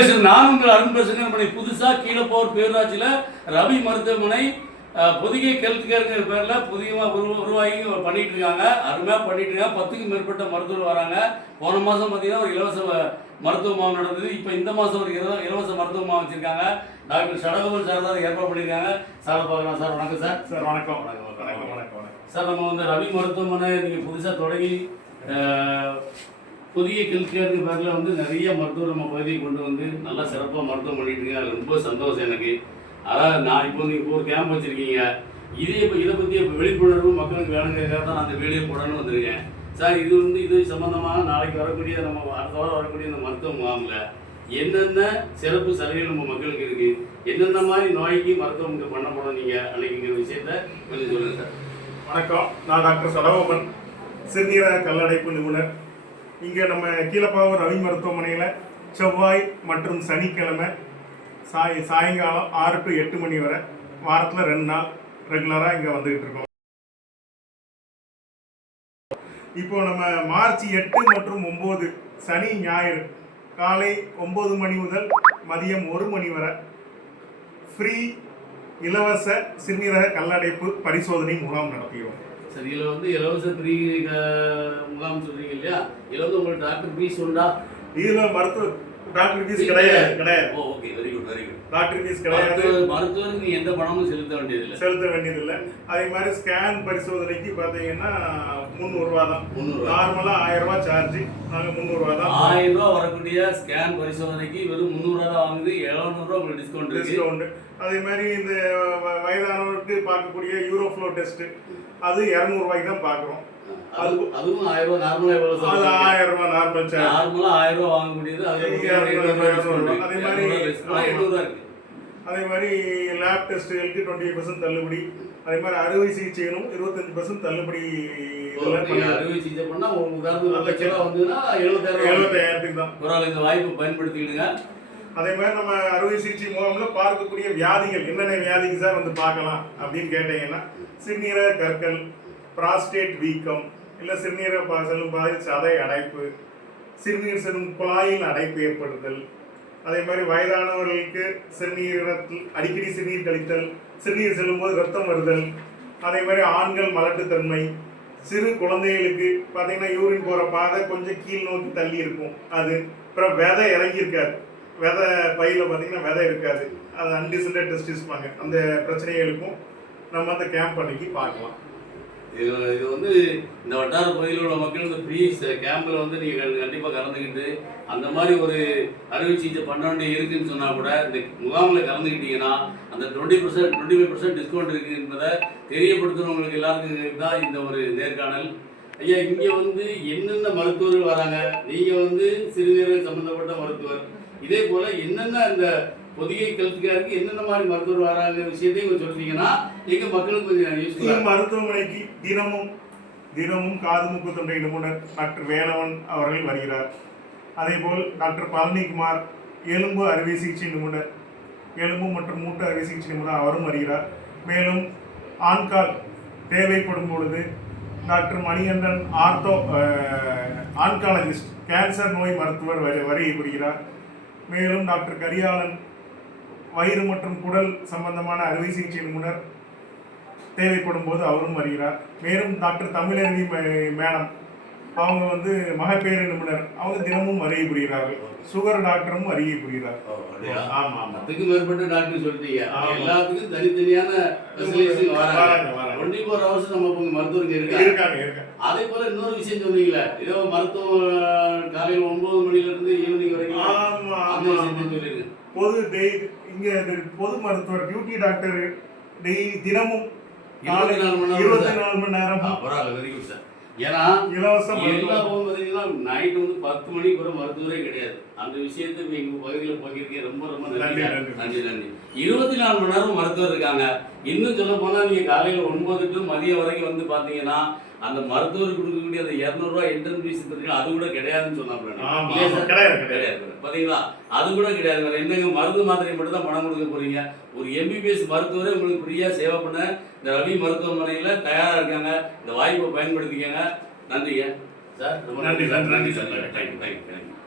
நான் உங்கள் அருண் பேசுகிறேன். புதுசாக கீழப்போர் பேரூராட்சியில் ரவி மருத்துவமனை புதிய ஹெல்த் கேருங்கிற பேரில் புதியமாக உருவாகி பண்ணிட்டு இருக்காங்க. அருமையாக பண்ணிட்டு இருக்காங்க. 10க்கும் மேற்பட்ட மருத்துவர் வராங்க. போன மாதம் பார்த்தீங்கன்னா ஒரு இலவச மருத்துவ முகாம் நடந்தது. இப்போ இந்த மாதம் ஒரு இலவச மருத்துவ முகாம் வச்சுருக்காங்க. டாக்டர் சடகோபால் சார் தான் ஏற்பாடு பண்ணியிருக்காங்க. சார் பார்க்கலாம். சார் வணக்கம் சார். சார் வணக்கம். வணக்கம் வணக்கம் சார், நம்ம வந்து ரவி மருத்துவமனை நீங்கள் புதுசாக தொடங்கி புதிய ஹெல்த் கேருக்கு பேரில் வந்து நிறைய மருத்துவர் நம்ம பகுதியை கொண்டு வந்து நல்லா சிறப்பாக மருத்துவம் பண்ணிட்டு இருக்கேன். அது ரொம்ப சந்தோஷம் எனக்கு. அதாவது நான் இப்போ நீங்கள் ஒரு கேம்ப் வச்சுருக்கீங்க. இதை பற்றி இப்போ விழிப்புணர்வு மக்களுக்கு வேணுங்கிறதுக்காக தான் நான் அந்த வீடியோ போடணும்னு வந்திருக்கேன். சார், இது சம்மந்தமாக நாளைக்கு வரக்கூடிய நம்ம அடுத்த வாரம் வரக்கூடிய இந்த மருத்துவ முகாமில் என்னென்ன சிறப்பு சலுகைகள் நம்ம மக்களுக்கு இருக்குது, என்னென்ன மாதிரி நோய்க்கு மருத்துவம் இங்கே பண்ணப்படும் நீங்கள் அன்னைக்குங்கிற விஷயத்த கொஞ்சம் சொல்லுங்கள் சார். வணக்கம். நான் டாக்டர் சடகோபன், சிறுநீரக கல்லடைப்பு நிபுணர். இங்கே நம்ம கீழப்பாவூர் ரவி மருத்துவமனையில் செவ்வாய் மற்றும் சனிக்கிழமை சாயங்காலம் 6 to 8 மணி வரை வாரத்தில் 2 நாள் ரெகுலராக இங்கே வந்துகிட்டு இருக்கோம். இப்போ நம்ம மார்ச் 8 மற்றும் 9 சனி ஞாயிறு காலை 9 மணி முதல் மதியம் 1 மணி வரை ஃப்ரீ இலவச சிறுநீரக கல்லடைப்பு பரிசோதனை முகாம் நடத்துகிறோம். சரி, இதில் வந்து இலவச ஃப்ரீ முகாம் சொல்கிறீங்க இல்லையா? இதில் வந்து உங்களுக்கு டாக்டர் ஃபீஸ் உண்டா? இதில் டாக்டர் ஃபீஸ் கிடையாது. Okay, very good. Doctor fees கிடையாது. மருத்துவருக்கு நீ எந்த பணமும் செலுத்த வேண்டியதில்லை. அதே மாதிரி ஸ்கேன் பரிசோதனைக்கு பார்த்தீங்கன்னா 300 ரூபா தான். நார்மலாக 1000 ரூபா சார்ஜ். நாங்கள் 300 ரூபா தான். 1000 ரூபா வரக்கூடிய ஸ்கேன் பரிசோதனைக்கு வெறும் 300 ரூபா தான் வாங்குது. 700 ரூபா உங்களுக்கு டிஸ்கவுண்ட். அதே மாதிரி இந்த வயதானவருக்கு பார்க்கக்கூடிய யூரோஃப்ளோ டெஸ்ட் அது 200 ரூபாய்க்கு தான் பார்க்குறோம். அதுவும் 1000 ரூபா நார்மலா எவ்வளவு சார்? 1000 ரூபா நார்மல் சார். நார்மலா 1000 ரூபா வாங்க முடியுது. அதே மாதிரி 800 ரூபா இருக்கு. அதே மாதிரி லேப் டெஸ்ட்டுகளுக்கு 20% தள்ளுபடி. அதே மாதிரி அறுவை சிகிச்சைகளும் 25% தள்ளுபடி. அறுவை சிகிச்சை பண்ணா உதாரணத்துக்கு 1 லட்சம் ரூபா வந்துன்னா 75,000 தான். ஒரு இந்த வாய்ப்பை பயன்படுத்திக்கிடுங்க. அதே மாதிரி நம்ம அறுவை சிகிச்சை முகாம்ல பார்க்கக்கூடிய வியாதிகள் என்னென்ன வியாதிக்கு சார் வந்து பார்க்கலாம் அப்படின்னு கேட்டீங்கன்னா, சிறுநீரக கற்கள், பிராஸ்டேட் வீக்கம், இல்லை சிறுநீரக செல்லும் பாதை சதை அடைப்பு, சிறுநீர் செல்லும் குழாயில் அடைப்பு ஏற்படுதல், அதே மாதிரி வயதானவர்களுக்கு சிறுநீரகத்தில் அடிக்கடி சிறுநீர் கழித்தல், சிறுநீர் செல்லும்போது ரத்தம் வருதல், அதே மாதிரி ஆண்கள் மலட்டுத்தன்மை, சிறு குழந்தைகளுக்கு பார்த்தீங்கன்னா யூரின் போகிற பாதை கொஞ்சம் கீழ் நோக்கி தள்ளி இருக்கும். அது அப்புறம் விதை இறங்கி இருக்காது. விதை பையில் பார்த்தீங்கன்னா விதை இருக்காது. அது அன்டிசன்டட் டெஸ்டிஸ்பாங்க. அந்த பிரச்சனைகளுக்கும் நம்ம அந்த கேம்ப் அன்னைக்கு பார்க்கலாம். இது வந்து இந்த வட்டார பகுதியில் உள்ள மக்கள் இந்த ஃப்ரீ கேம்பில் வந்து நீங்கள் கண்டிப்பாக கலந்துக்கிட்டு அந்த மாதிரி ஒரு அறுவை சிகிச்சை பண்ண வேண்டிய இருக்குதுன்னு சொன்னால் கூட இந்த முகாமில் கலந்துக்கிட்டீங்கன்னா அந்த 25% டிஸ்கவுண்ட் இருக்குது என்பதை தெரியப்படுத்துகிறவங்களுக்கு எல்லாருக்கும் தான் இந்த ஒரு நேர்காணல். ஐயா, இங்கே வந்து என்னென்ன மருத்துவர்கள் வராங்க? நீங்கள் வந்து சிறுநீரக சம்மந்தப்பட்ட மருத்துவர். இதே போல் என்னென்ன இந்த புதிய ஹெல்த் கேருக்கு என்னென்ன மாதிரி மருத்துவர் வராங்க விஷயத்தையும் கொஞ்சம் சொல்லிட்டீங்கன்னா எங்க மக்களுக்கு கொஞ்சம் யூஸ்ஃபுல்லாக. மருத்துவமனைக்கு தினமும் காது மூக்கு தொண்டை நிபுணர் டாக்டர் வேலவன் அவர்கள் வருகிறார். அதேபோல் டாக்டர் பழனிக்குமார் எலும்பு அறுவை சிகிச்சை நிபுணர், எலும்பு மற்றும் மூட்டு அறுவை சிகிச்சை நிபுணர் அவரும் வருகிறார். மேலும் ஆண்கால் தேவைப்படும் பொழுது டாக்டர் மணிகண்டன் ஆன்காலஜிஸ்ட் கேன்சர் நோய் மருத்துவர் வருகை புரிகிறார். மேலும் டாக்டர் கரியாளன் வயிறு மற்றும் குடல் சம்பந்தமான அறுவை சிகிச்சை நிபுணர் தேவைப்படும் போது அவரும் வருகிறார். மேலும் டாக்டர் தமிழருவி மேடம் அவங்க வந்து மகப்பேறு நிபுணர், அவங்க தினமும் வருகை புரிகிறார்கள். சுகர் டாக்டரும் வருகை புரிகிறார். ஆமாம், 10க்கும் மேற்பட்ட டாக்டர் சொல்லிட்டீங்க. எல்லாத்துக்கும் தனித்தனியான 24 hours நம்ம மருத்துவர்கள் இருக்காங்க. அதே போல இன்னொரு விஷயம் சொன்னீங்களே, ஏதோ மருத்துவம் காலையில் 9 மணிலிருந்து ஈவினிங் வரைக்கும் சொல்லிடுங்க. பொது மருத்துவர் டியூட்டி டாக்டர் தினமும் 24 மணி நேரம். Very good sir. ஏன்னா இலவசம் எல்லா போகும் பார்த்தீங்கன்னா நைட்டு வந்து 10 மணிக்கு ஒரு மருத்துவரே கிடையாது. அந்த விஷயத்துக்கு எங்கள் பகுதியில் பகிர்க்க ரொம்ப நன்றி. 24 மணி நேரம் மருத்துவர் இருக்காங்க. இன்னும் சொல்ல போனால் நீங்கள் காலையில் 9 to மதியம் வரைக்கும் வந்து பார்த்தீங்கன்னா அந்த மருத்துவருக்கு கொடுக்கக்கூடிய அந்த 200 ரூபா என்ட்ரன்ஸ் ஃபீஸ் பார்த்தீங்கன்னா அது கூட கிடையாதுன்னு சொன்னாங்க. கிடையாது பார்த்தீங்களா? அது கூட கிடையாது. வேறு என்னங்க, மருந்து மாத்திரை மட்டும் தான் பணம் கொடுக்க போறீங்க. ஒரு MBBS மருத்துவரே உங்களுக்கு ஃப்ரீயாக சேவை பண்ண இந்த ரவி மருத்துவமனையில் தயாராக இருக்காங்க. இந்த வாய்ப்பை பயன்படுத்திக்கங்க. நன்றிங்க சார். ரொம்ப நன்றி சார். தேங்க்யூ.